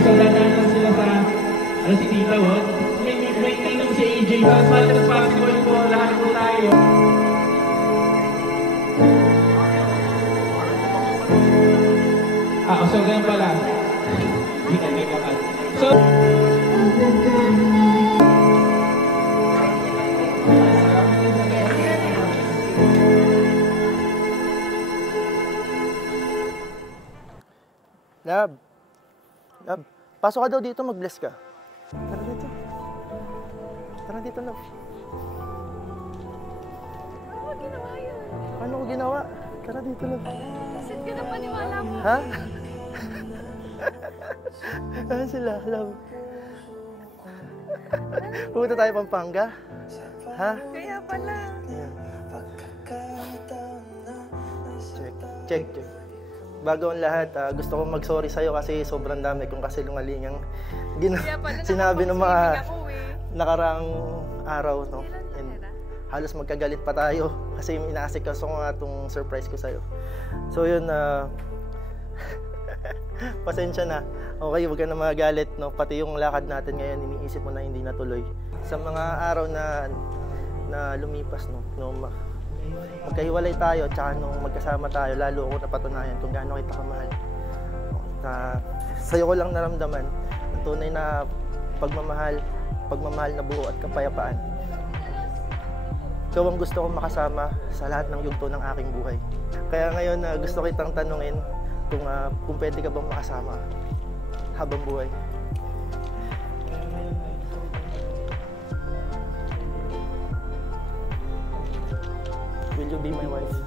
Isang dadaanan sila sa, si Tita, may tingnan si AJ, as much as possible po, lahat po tayo. So ganyan pala. So, Lab. Lab. Pasok ka daw dito, mag-bless ka. Tara dito. Tara dito, Lab. Ano mo ginawa yun? Paano ko ginawa? Tara dito, Lab. Kasi ka na paniwala mo. Ha? Ano sila, Lab? Pupunta tayo Pampanga? Ha? Kaya pala. Yeah. Check. Bago ang lahat, gusto kong mag-sorry sa'yo kasi sobrang dami kong kasinungalingang sinabi ng mga nakaraang araw. No? And halos magkagalit pa tayo kasi inaasikaso ko nga itong surprise ko sa'yo. So yun, pasensya na. Okay, huwag ka na magalit. No? Pati yung lakad natin ngayon, iniisip mo na hindi natuloy. Sa mga araw na lumipas, no, magkahiwalay tayo, tsaka nung magkasama tayo, lalo ako napatunayan kung gaano kita kamahal. Sa'yo ko lang naramdaman ang tunay na pagmamahal na buo at kapayapaan. Ikaw ang gusto kong makasama sa lahat ng yugto ng aking buhay. Kaya ngayon, gusto kitang tanungin kung pwede ka bang makasama habang buhay. Will you be my wife?